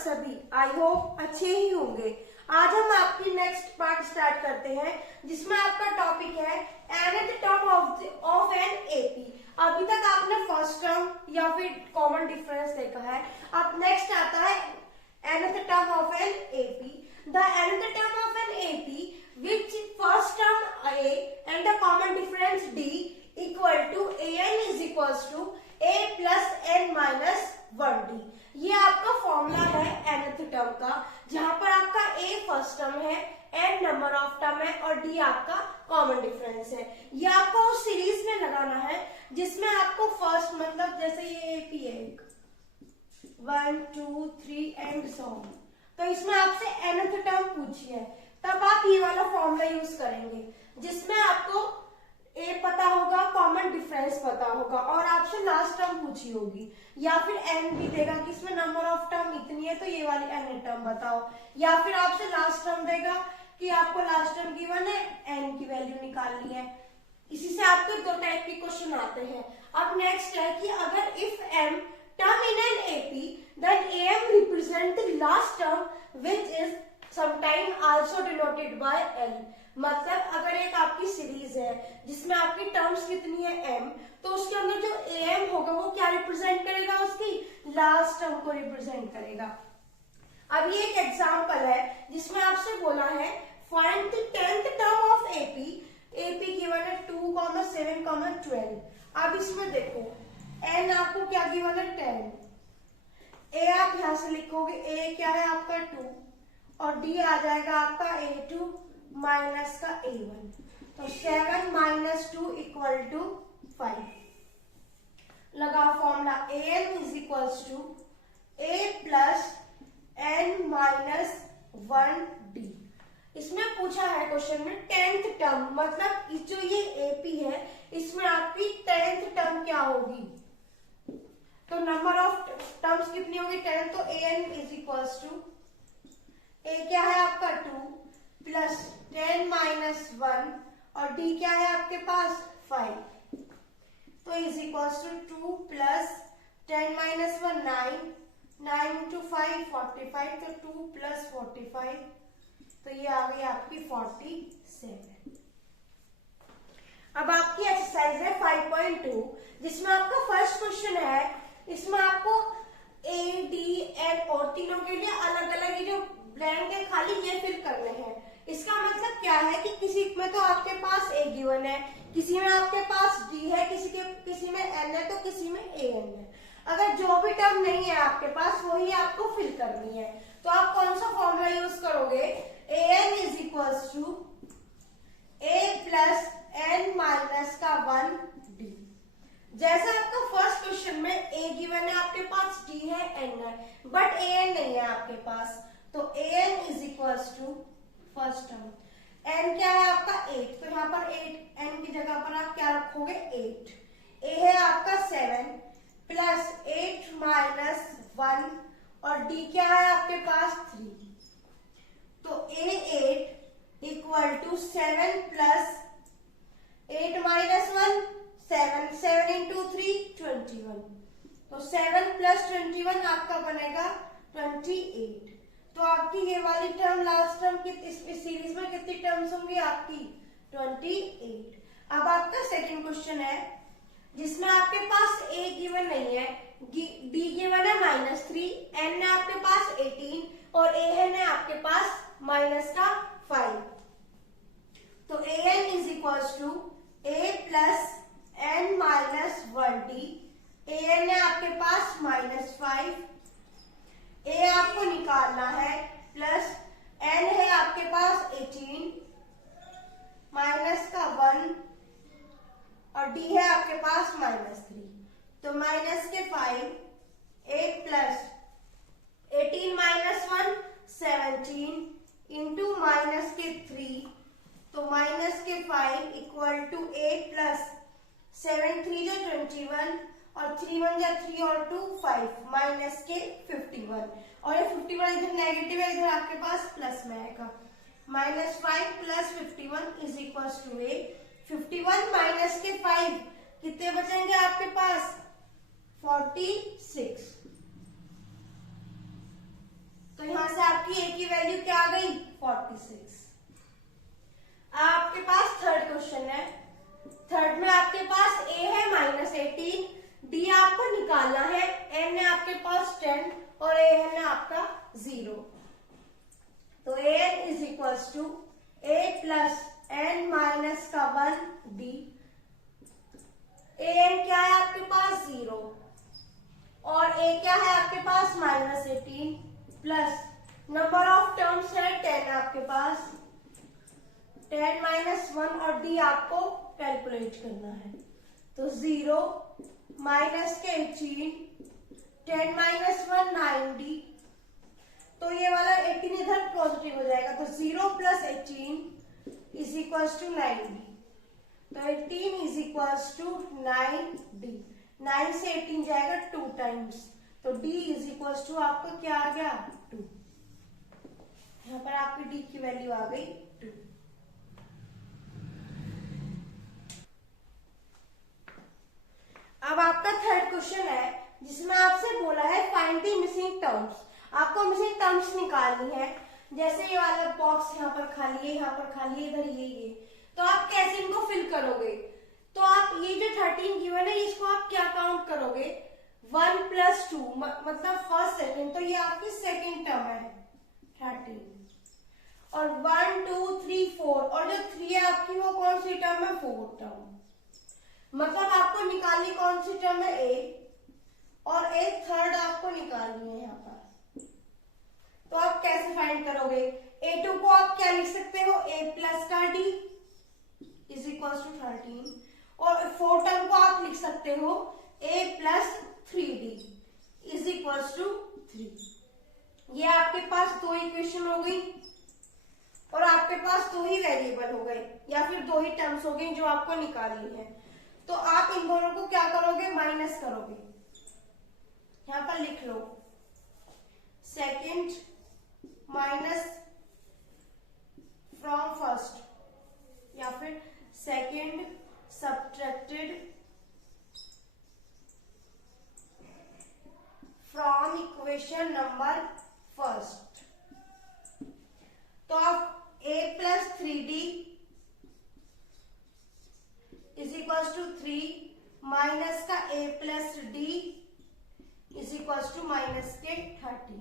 सभी, I hope अच्छे ही होंगे। आज हम आपकी नेक्स्ट पार्ट स्टार्ट करते हैं जिसमें आपका टॉपिक है nth term of an AP. अभी तक आपने फर्स्ट टर्म या फिर कॉमन डिफरेंस देखा है। अब नेक्स्ट आता है nth term of an AP. The nth term of an AP which first term a and the common difference d equal to an is equals to a plus n minus 1d। ये आपका formula है nth term का, जहां पर आपका a first term है, n number of term है और d आपका कॉमन डिफरेंस है। ये आपको उस सीरीज में लगाना है जिसमें आपको फर्स्ट मतलब जैसे ये AP है 1 2 3 एंड सो ऑन, तो इसमें आपसे nth टर्म पूछी है, तब आप ये वाला फॉर्मूला यूज करेंगे जिसमें आपको ए पता होगा, कॉमन डिफरेंस पता होगा और आपसे लास्ट टर्म पूछी होगी, या फिर एन भी देगा कि इसमें नंबर ऑफ टर्म इतनी है तो ये वाली एन टर्म बताओ, या फिर आपसे लास्ट टर्म देगा कि आपको लास्ट टर्म गिवन है, एन की वैल्यू निकालनी है। इसी से आपको दो टाइप के क्वेश्चन आते हैं। अब नेक्स्ट है कि अगर if m term in n AP then m represent the last term which is sometime also denoted by l. मतलब अगर एक आपकी सीरीज है जिसमें आपकी टर्म्स कितनी है m, तो उसके अंदर जो am होगा वो क्या रिप्रेजेंट करेगा, उसकी लास्ट टर्म को रिप्रेजेंट करेगा। अब ये एक एग्जांपल है जिसमें आपसे बोला है find the 10th term of AP given है 2, 7, 12। अब इसमें देखो n आपको क्या गिवन है 10, a आप यहां से लिखोगे, a क्या है आपका 2 और d आ जाएगा आपका A2 माइनस का A1, तो 7 माइनस 2 इक्वल टू 5। लगाओ formula an is equals to a plus n minus 1d। इसमें पूछा है क्वेश्चन में 10th टर्म, मतलब जो ये AP है इसमें आपकी 10th टर्म क्या होगी, तो नंबर ऑफ टर्म्स कितनी होगी 10, तो an is equals to a क्या है आपका 2 प्लस 10 माइनस 1 और d क्या है आपके पास 5, तो is equals to 2 plus 10 minus 1 9, 9 into 5 45, तो 2 प्लस 45, तो ये आ गई आपकी 47। अब आपकी एक्सरसाइज है 5.2 जिसमें आपका फर्स्ट क्वेश्चन है। इसमें आपको A, D, N और तीनों के लिए अलग अलग ये जो ब्लैंक है खाली ये फिल करने हैं। इसका मतलब क्या है कि किसी में तो आपके पास A गिवन है, किसी में आपके पास D है, किसी में N है, तो किसी में AN है। अगर जो भी टर्म नहीं है आपके पास वही आपको फिल करनी है, तो आप कौन सा फॉर्मूला यूज करोगे, AN is equals to A plus N minus का 1D। जैसा आपका फर्स्ट क्वेश्चन में A गिवन है, आपके पास D है, N है, बट AN नहीं है आपके पास, तो an is equals to first term n क्या है आपका 8, तो यहाँ पर 8 n की जगह पर आप क्या रखोगे 8। a है आपका 7 प्लस 8 माइनस 1 और d क्या है आपके पास 3, तो a8 equal to 7 plus 8 minus 1 7, 7 into 3 21, तो 7 प्लस 21 आपका बनेगा 28। तो आपकी ये वाली टर्म लास्ट टर्म की इस सीरीज में कितनी टर्म्स होंगी आपकी 28। अब आपका सेकंड क्वेश्चन है जिसमें आपके पास A गिवन नहीं है, D गिवन है -3, N है आपके पास 18 और AN है आपके पास माइनस का 5, तो AN is equals to A plus N minus 1D। AN है आपके पास -5, A आपको निकालना है, प्लस N है आपके पास 18 माइनस का 1 और D है आपके पास -3, तो माइनस के 5, 8 प्लस 18 माइनस 1 17 इंटू माइनस के 3, तो माइनस के 5 इक्वल टू 8 प्लस 7 3 जो 21 और 3 1 जा 3 और 2 5 माइनस के 51, और ये 51 इधर नेगेटिव है, इधर आपके पास प्लस में आएगा, -5 plus 51 is equals to 51 minus के 5 कितने बचेंगे आपके पास 46। तो यहां से आपकी ए की वैल्यू क्या आ गई 46। आपके पास थर्ड क्वेश्चन है। थर्ड में आपके पास ए है -18, डी आपको निकालना है, एन है आपके पास 10 और ए है आपका 0। तो A N is equals to A plus N minus का 1 डी। ए एन क्या है आपके पास 0 और ए क्या है आपके पास -18 प्लस नंबर ऑफ टर्म्स है 10 आपके पास, 10 - 1 और डी आपको कैलकुलेट करना है। तो 0 माइनस के 18, 10 - 1 9 डी। तो ये वाला 18 इधर पॉजिटिव हो जाएगा, तो 0 + 18 इज इक्वल्स टू 9 डी। तो 18 इज इक्वल्स टू 9 डी। 9 से 18 जाएगा 2 टाइम्स, तो डी इज इक्वल्स टू आपका क्या आ गया 2। यहाँ पर आपकी डी की वैल्यू आ गई 2। अब आपका थर्ड क्वेश्चन है जिसमें आपसे बोला है फाइंड द मिसिंग टर्म्स। आपको मिसिंग टर्म्स निकालनी है। जैसे ये वाला बॉक्स यहाँ पर खाली है, यहाँ पर खाली है, इधर ये, तो आप कैसे इनको फिल करोगे? तो आप ये जो 13 गिवन है इसको आप क्या काउंट करोगे? 1 + 2 मतलब फर्स्ट सेकंड, तो ये आपकी सेकंड टर्म है 13 और 1 2 3 4 और जो 3 है आपकी वो कौन सी टर्म है? 4th term. मतलब आपको निकालनी कौन सी टर्म है? ए, और एक थर्ड आपको निकालनी है यहाँ पर। तो आप कैसे फाइंड करोगे? A2 को आप क्या लिख सकते हो? A प्लस का D इज इक्वल टू 13 और 4th टर्म को आप लिख सकते हो A + 3D is equal to 3। ये आपके पास दो इक्वेशन हो गई और आपके पास दो ही वेरिएबल हो गए या फिर दो ही टर्म्स हो गई जो आपको निकालनी है। तो आप इन दोनों को क्या करोगे? माइनस करोगे। यहां पर लिख लो सेकंड माइनस फ्रॉम फर्स्ट या फिर second subtracted from equation number first. तो आप a + 3d is equal to 3 minus का a + d is equal to minus के 30।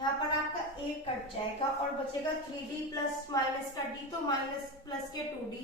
यहाँ पर आपका a कट जाएगा और बचेगा 3d प्लस माइनस का d, तो माइनस प्लस के 2d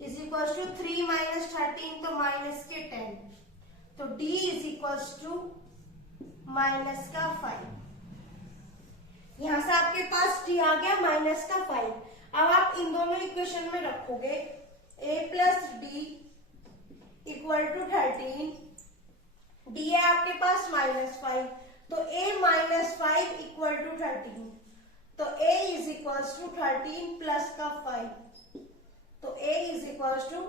इज इक्वल टू 3 - 13 तो माइनस के 10, तो d is equal to minus का 5। यहां से आपके पास d आ गया माइनस का 5। अब आप इन दोनों इक्वेशन में रखोगे a + d equal to 13, d है आपके पास -5, तो a - 5 इक्वल टू 13, तो a is equal to 13 plus का 5, तो a इज इक्वल टू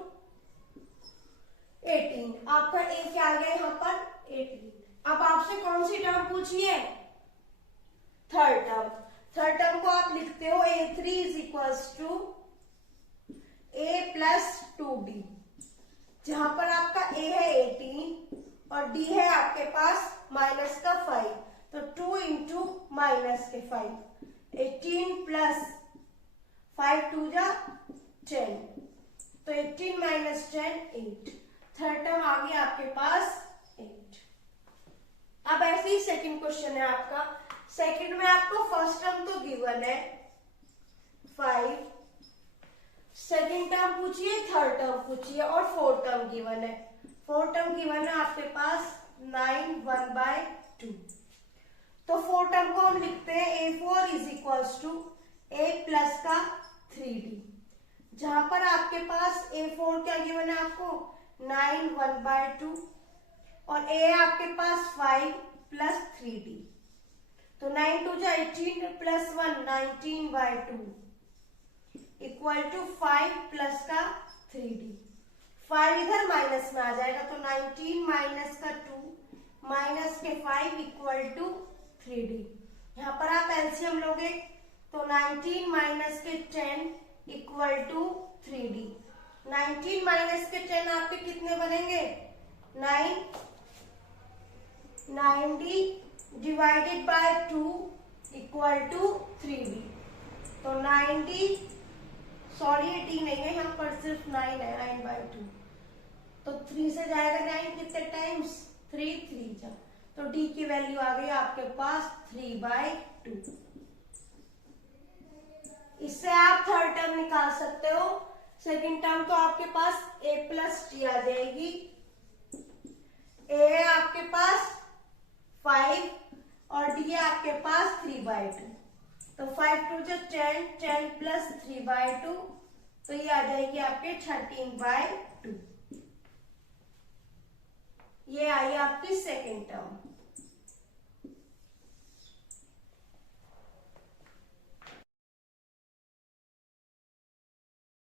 18। आपका a क्या आ गया यहाँ पर? 18। अब आपसे कौन सी टर्म पूछी है? Third term. थर्ड टर्म को आप लिखते हो a3 is equal to a + 2d, जहां पर आपका a है 18 और d है आपके पास माइनस का 5, तो 2 इंटू माइनस के 5, 18 प्लस 5 2 जा 10, तो 18 - 10 8। थर्ड टर्म आ गया आपके पास 8। अब ऐसे ही सेकंड क्वेश्चन है आपका। सेकंड में आपको फर्स्ट टर्म तो गिवन है 5, सेकंड टर्म पूछिए, थर्ड टर्म पूछिए और फोर्थ टर्म गिवन है। फोर्थ टर्म गिवन है आपके पास 9 1/2। तो फोर्थ टर्म को हम लिखते हैं a4 is equal to a plus का 3d, जहां पर आपके पास a4 क्या गिवन है आपको? 9 1/2 और a है आपके पास 5 + 3d, तो 9 2 जा 18 प्लस 1 19/2 इक्वल टू 5 प्लस का 3d। 5 इधर माइनस में आ जाएगा, तो 19 माइनस का 2 माइनस के 5 इक्वल टू 3d। यहाँ पर आप एलसीएम लोगे तो 19 माइनस के 10 इक्वल टू 3d। 19 माइनस के 10 आपके कितने बनेंगे? 9 9d divided by 2 equal to 3b। तो 90, सॉरी ये डी नहीं है यहाँ पर, सिर्फ 9 है, 9/2। तो 3 से जाएगा 9 कितने टाइम्स, 3 जा। तो डी की वैल्यू आ गई आपके पास 3/2। इससे आप थर्ड टर्म निकाल सकते हो। सेकंड टर्म तो आपके पास a प्लस टी आ जाएगी। a है आपके पास 5 और d है आपके पास 3/2। तो 5 2 जो 10, 10 प्लस 3/2, तो ये आ जाएगी आपके 13/2। ये आई आपकी सेकेंड टर्म।